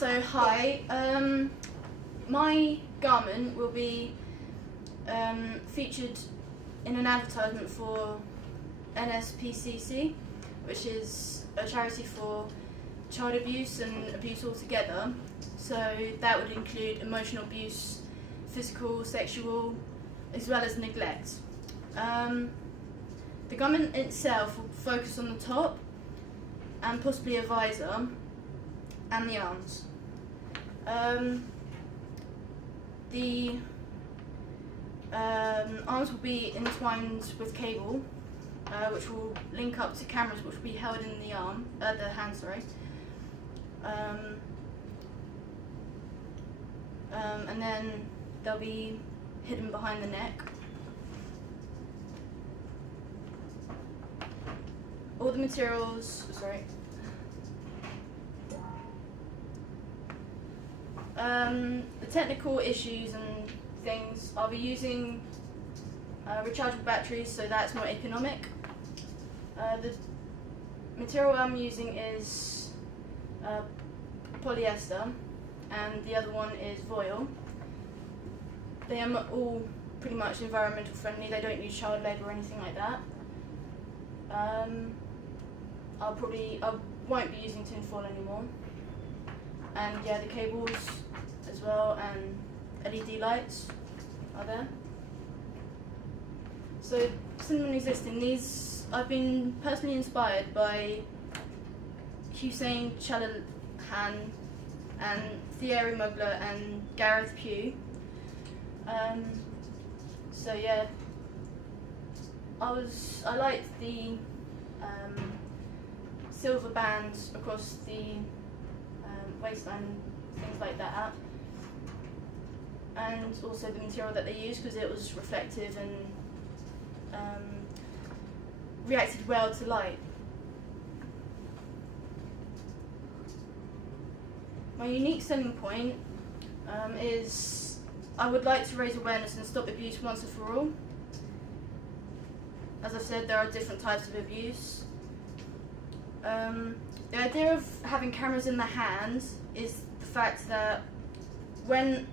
So hi, my garment will be featured in an advertisement for NSPCC, which is a charity for child abuse and abuse altogether. So that would include emotional abuse, physical, sexual, as well as neglect. The garment itself will focus on the top and possibly a visor and the arms. The arms will be entwined with cable, which will link up to cameras which will be held in the hand, sorry. And then they'll be hidden behind the neck. All the materials, sorry. The technical issues and things, I'll be using rechargeable batteries, so that's more economic. The material I'm using is polyester, and the other one is voile. They are all pretty much environmental friendly, they don't use child labour or anything like that. I won't be using tinfoil anymore. And yeah, the cables as well and LED lights are there. So cinnamon existing, these I've been personally inspired by Hussein Chalahan and Thierry Mugler and Gareth Pugh. So yeah, I liked the silver bands across the waistline, things like that, and also the material that they used because it was reflective and reacted well to light. My unique selling point is I would like to raise awareness and stop abuse once and for all. As I've said, there are different types of abuse. The idea of having cameras in the hand is the fact that when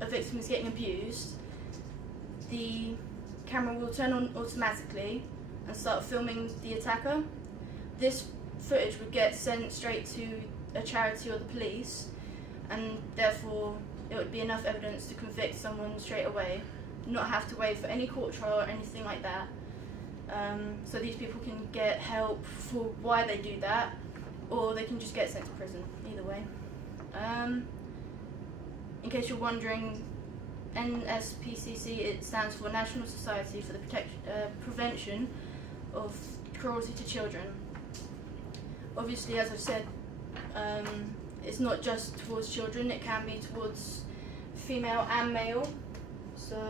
a victim is getting abused, the camera will turn on automatically and start filming the attacker. This footage would get sent straight to a charity or the police, and therefore it would be enough evidence to convict someone straight away, not have to wait for any court trial or anything like that. So these people can get help for why they do that, or they can just get sent to prison, either way. In case you're wondering, NSPCC, it stands for National Society for the Prevention of Cruelty to Children. Obviously, as I've said, it's not just towards children, it can be towards female and male. So,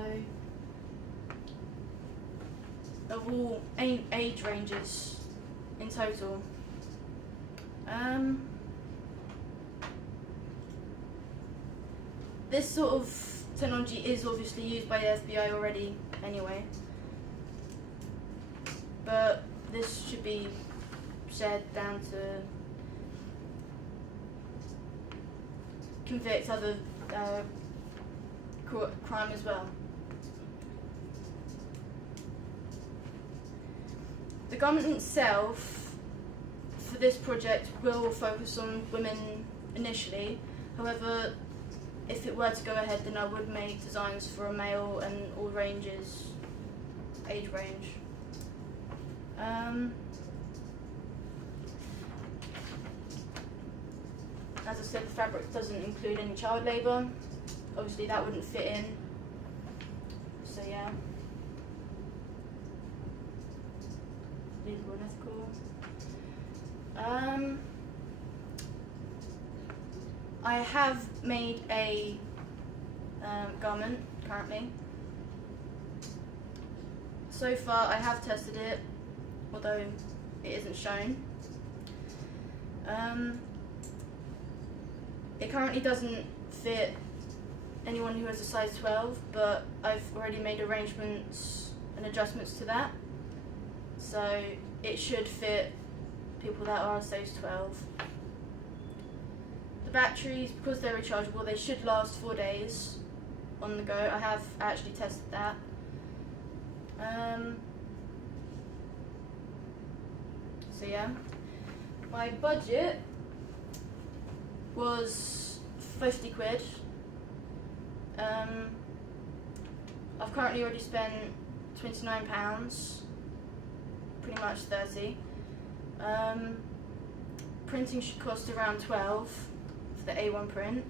of all age ranges in total. This sort of technology is obviously used by the FBI already anyway, but this should be shared down to convict other crime as well. The government itself for this project will focus on women initially. However, if it were to go ahead, then I would make designs for a male and all ranges, age range. As I said, the fabric doesn't include any child labour. Obviously that wouldn't fit in. So yeah. Legal and ethical. I have made a garment currently. So far I have tested it, although it isn't shown. It currently doesn't fit anyone who has a size 12, but I've already made arrangements and adjustments to that. So it should fit people that are a size 12. the batteries, because they're rechargeable, they should last 4 days on the go. I have actually tested that. So yeah, my budget was 50 quid. I've currently already spent £29, pretty much 30. Printing should cost around 12 for the A1 print.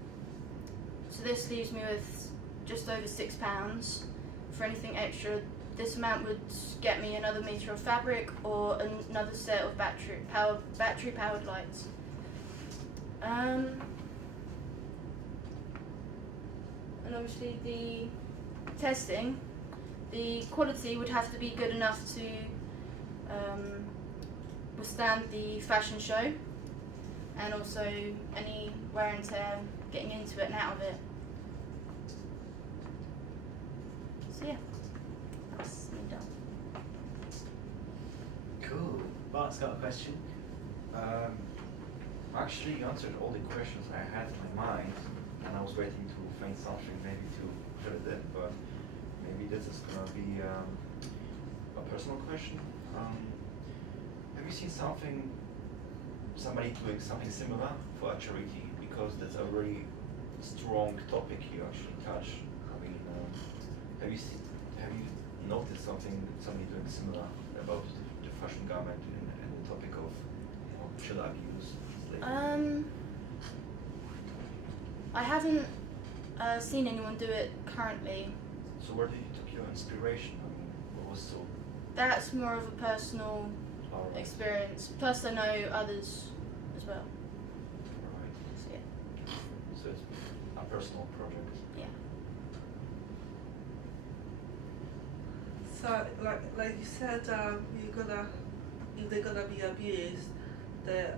So this leaves me with just over £6. For anything extra, this amount would get me another metre of fabric or another set of battery powered lights. And obviously the testing, the quality would have to be good enough to withstand the fashion show, and also any wear and tear getting into it and out of it. So yeah, that's me done. Cool. Bart's got a question. Actually, you answered all the questions I had in my mind, and I was waiting to find something maybe to put it in, but maybe this is gonna be a personal question. Have you seen somebody doing something similar for a charity? Because that's a really strong topic you actually touch. I mean, have you noticed somebody doing similar about the fashion garment and the topic of child abuse? I haven't seen anyone do it currently. So where did you take your inspiration? I mean, what was so? That's more of a personal experience. Plus, I know others as well. Right. So yeah. So it's a personal project. Yeah. So, like you said, if they're gonna be abused, they're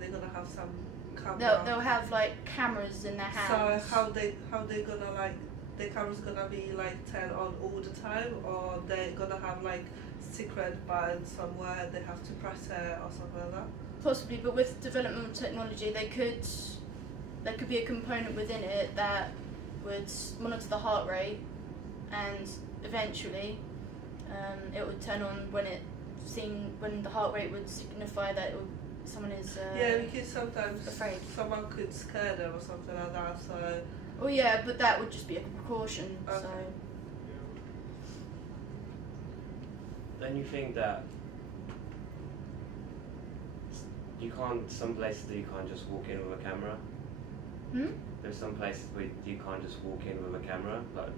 gonna have some camera. They'll have like cameras in their hands. So how they gonna like the camera's gonna be like turned on all the time, or they're gonna have like secret button somewhere they have to press it or something like that? Possibly, but with development of technology, there could be a component within it that would monitor the heart rate, and eventually it would turn on when the heart rate would signify that someone is yeah, because sometimes afraid. Someone could scare them or something like that. So. Oh yeah, but that would just be a precaution. Okay. So. Don't you think that some places that you can't just walk in with a camera? There's some places where you can't just walk in with a camera, like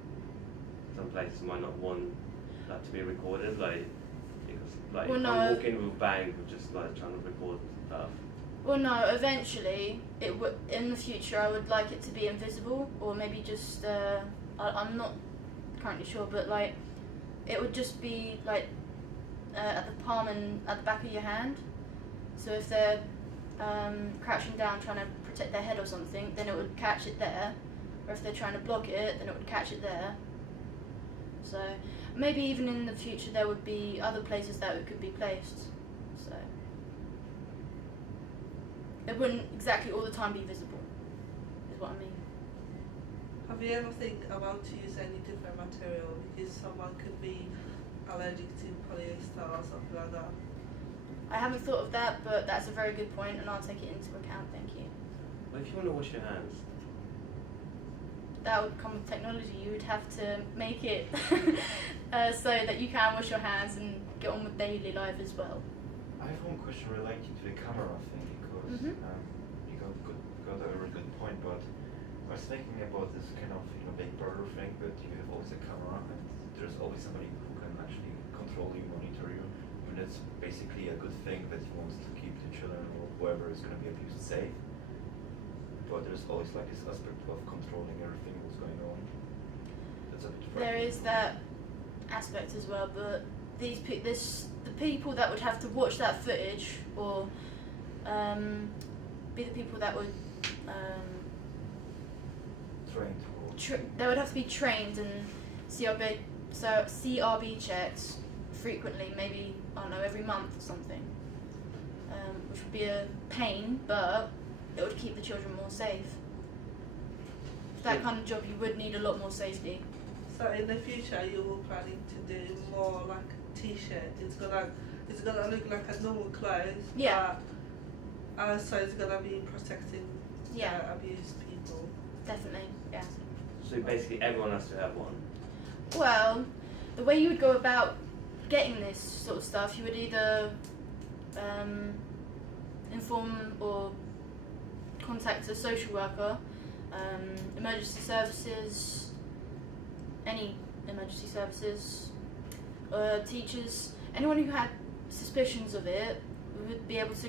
some places might not want that to be recorded, like because like well, you no. can't walk in with a bang with just like trying to record stuff. Well, no. Eventually, in the future, I would like it to be invisible, or maybe just I'm not currently sure, but like it would just be like at the palm and at the back of your hand. So if they're crouching down trying to protect their head or something, then it would catch it there. Or if they're trying to block it, then it would catch it there. So maybe even in the future there would be other places that it could be placed. So it wouldn't exactly all the time be visible, is what I mean. Have you ever think about to use any different material, because someone could be allergic to polyester or something like that? I haven't thought of that, but that's a very good point, and I'll take it into account. Thank you. But if you want to wash your hands, that would come with technology. You would have to make it so that you can wash your hands and get on with daily life as well. I have one question relating to the camera thing, because you got a very good point, but I was thinking about this kind of Big Brother thing, but you have always a camera and there's always somebody who can actually control you, monitor you. I mean, that's basically a good thing that he wants to keep the children or whoever is going to be abused safe. But there's always like this aspect of controlling everything that's going on. That's a bit frightening. There is that aspect as well, but the people that would have to watch that footage, or be the people that would trained. They would have to be trained and CRB checked frequently, maybe I don't know, every month or something, which would be a pain, but it would keep the children more safe. That kind of job, you would need a lot more safety. So in the future, you were planning to do more like t-shirt. It's gonna look like a normal clothes. Yeah. But, so it's gonna be protecting abused people. Definitely, yeah. So basically, everyone has to have one. Well, the way you would go about getting this sort of stuff, you would either inform or contact a social worker, emergency services, any emergency services, teachers, anyone who had suspicions of it would be able to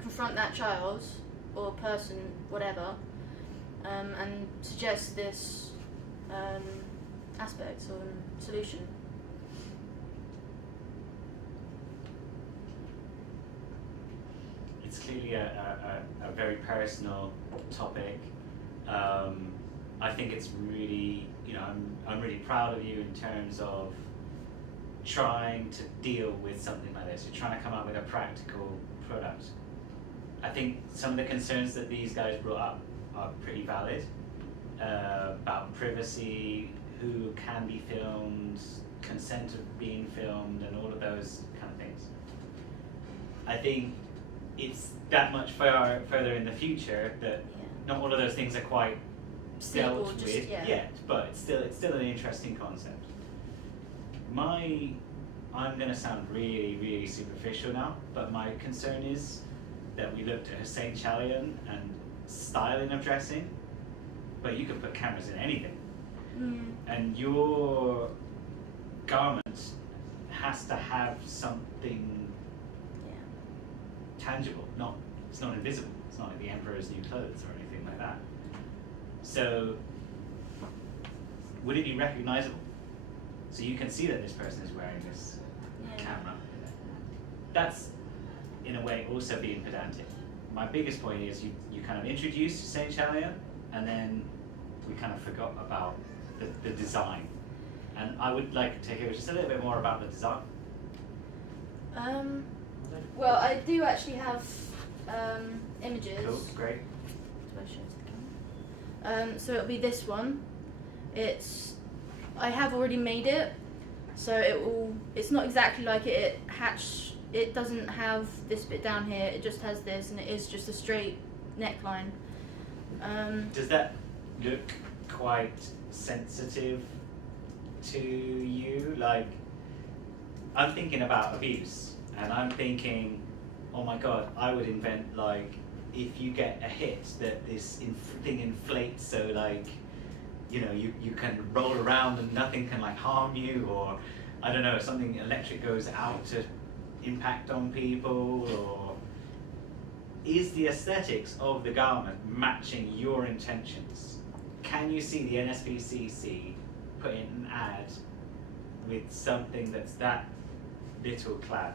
confront that child or person, whatever, and suggest this aspect or solution. It's clearly a very personal topic. I think it's really, I'm really proud of you in terms of trying to deal with something like this. You're trying to come up with a practical product. I think some of the concerns that these guys brought up are pretty valid, about privacy, who can be filmed, consent of being filmed, and all of those kind of things. I think it's that much further in the future that not all of those things are quite dealt with yet, but it's still an interesting concept. I'm going to sound really, really superficial now, but my concern is that we looked at Hussein Chalian and styling of dressing, but you can put cameras in anything. And your garment has to have something tangible. It's not invisible. It's not like the Emperor's New Clothes or anything like that. So, would it be recognizable? So you can see that this person is wearing this camera. That's, in a way, also being pedantic. My biggest point is you kind of introduced Hussein Chalian, and then we kind of forgot about the design. And I would like to hear just a little bit more about the design. Well, I do actually have images. Cool, great. So it'll be this one. I have already made it, so it's not exactly like it hatched. It doesn't have this bit down here. It just has this, and it is just a straight neckline. Does that look quite sensitive to you? Like, I'm thinking about abuse, and I'm thinking, oh my god, I would invent, like, if you get a hit, that this thing inflates so, like, you can roll around and nothing can, like, harm you, or I don't know, something electric goes out to impact on people, or is the aesthetics of the garment matching your intentions? Can you see the NSPCC put in an ad with something that's that little clad?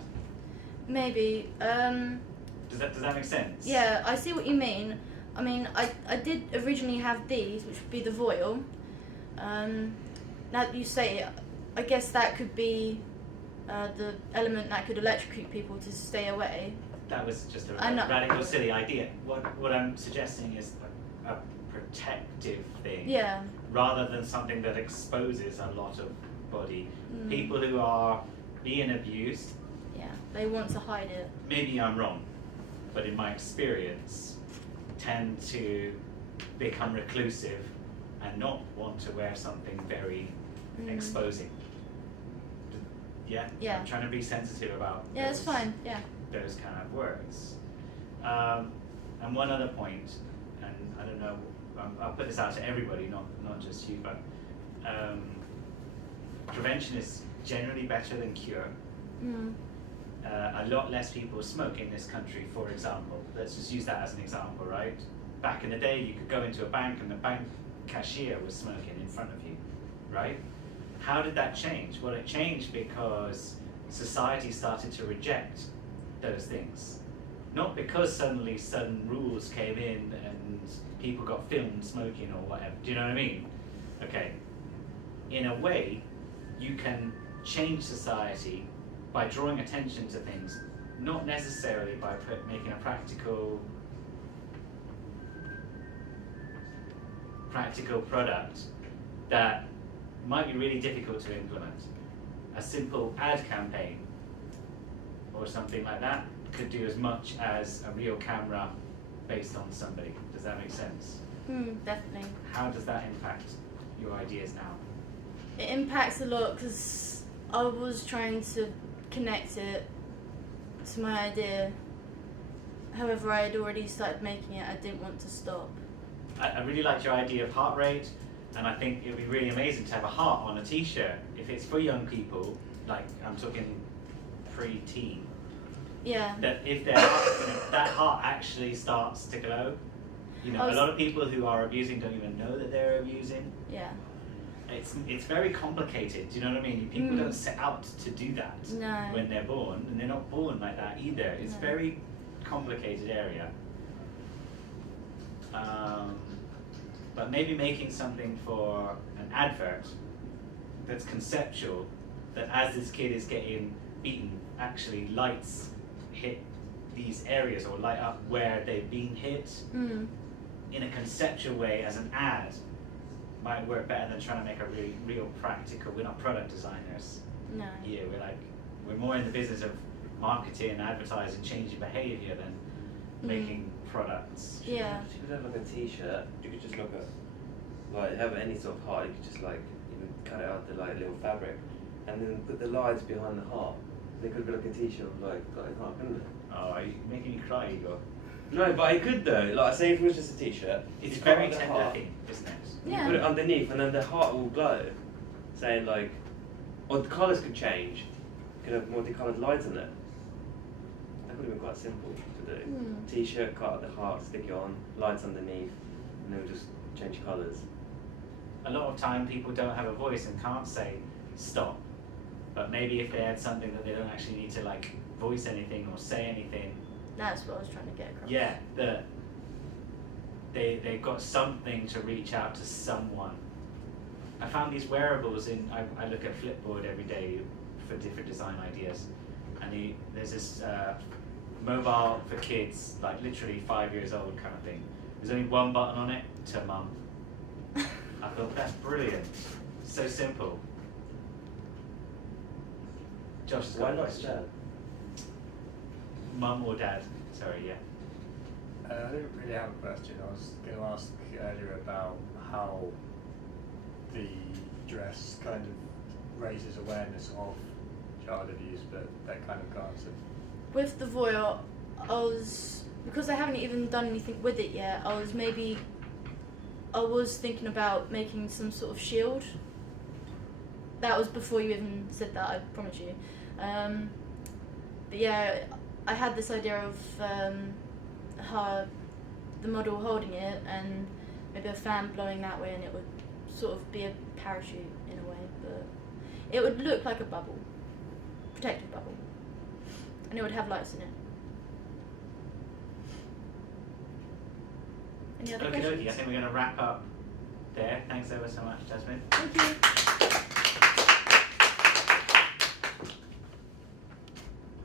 Maybe. Does that make sense? Yeah, I see what you mean. I mean, I did originally have these, which would be the voile. Now that you say it, I guess that could be the element that could electrocute people to stay away. That was just a radical, silly idea. What I'm suggesting is a protective thing, rather than something that exposes a lot of body. People who are being abused, they want to hide it. Maybe I'm wrong, but in my experience, tend to become reclusive and not want to wear something very exposing. Yeah? I'm trying to be sensitive about that's fine, those kind of words. And one other point, and I don't know, I'll put this out to everybody, not just you, but prevention is generally better than cure. A lot less people smoke in this country, for example. Let's just use that as an example, right? Back in the day, you could go into a bank and the bank cashier was smoking in front of you, right? How did that change? Well, it changed because society started to reject those things. Not because sudden rules came in and people got filmed smoking or whatever. Do you know what I mean? Okay. In a way, you can change society by drawing attention to things, not necessarily by making a practical practical product that might be really difficult to implement. A simple ad campaign or something like that could do as much as a real camera based on somebody. Does that make sense? Definitely. How does that impact your ideas now? It impacts a lot because I was trying to connect it to my idea. However, I had already started making it. I didn't want to stop. I really liked your idea of heart rate, and I think it would be really amazing to have a heart on a t-shirt. If it's for young people, like I'm talking pre-teen, Yeah. that if their heart, that heart actually starts to glow. You know, a lot of people who are abusing don't even know that they're abusing. Yeah. It's very complicated. Do you know what I mean? People don't set out to do that when they're born, and they're not born like that either. It's very complicated area. But maybe making something for an advert that's conceptual, that as this kid is getting beaten, actually lights hit these areas or light up where they've been hit in a conceptual way as an ad might work better than trying to make a really real practical. We're not product designers. No. Yeah, we're more in the business of marketing, advertising, changing behaviour than making products. Yeah. You could have like a t-shirt, you could just look at, like have any sort of heart, you could just like even cut it out the like little fabric and then put the lights behind the heart. They could be like a t-shirt with like a heart, couldn't it? Oh, are you making me cry, Igor? No, but it could though. Like say if it was just a t-shirt, It's you very cut out the tender heart, thing, isn't it? you put it underneath and then the heart will glow. Saying like, or the colours could change. You could have multicoloured lights in it. That would have been quite simple to do. T-shirt, cut out the heart, stick it on, lights underneath, and then we'll just change colours. A lot of time people don't have a voice and can't say stop. But maybe if they had something that they don't actually need to like voice anything or say anything. That's what I was trying to get across. Yeah, they've got something to reach out to someone. I found these wearables I look at Flipboard every day for different design ideas, and there's this mobile for kids, like literally 5 years old kind of thing. There's only one button on it, to mum. I thought that's brilliant, so simple. Josh, Why not dad? Mum or dad? Sorry, yeah. I didn't really have a question. I was going to ask earlier about how the dress kind of raises awareness of child abuse, but that kind of got answered. With the voile, because I haven't even done anything with it yet, I was thinking about making some sort of shield. That was before you even said that, I promise you. But yeah, I had this idea of her, the model holding it, and maybe a fan blowing that way, and it would sort of be a parachute in a way, but it would look like a bubble, protective bubble, and it would have lights in it. Any other questions? I think we're going to wrap up there. Thanks ever so much, Jasmine. Thank you.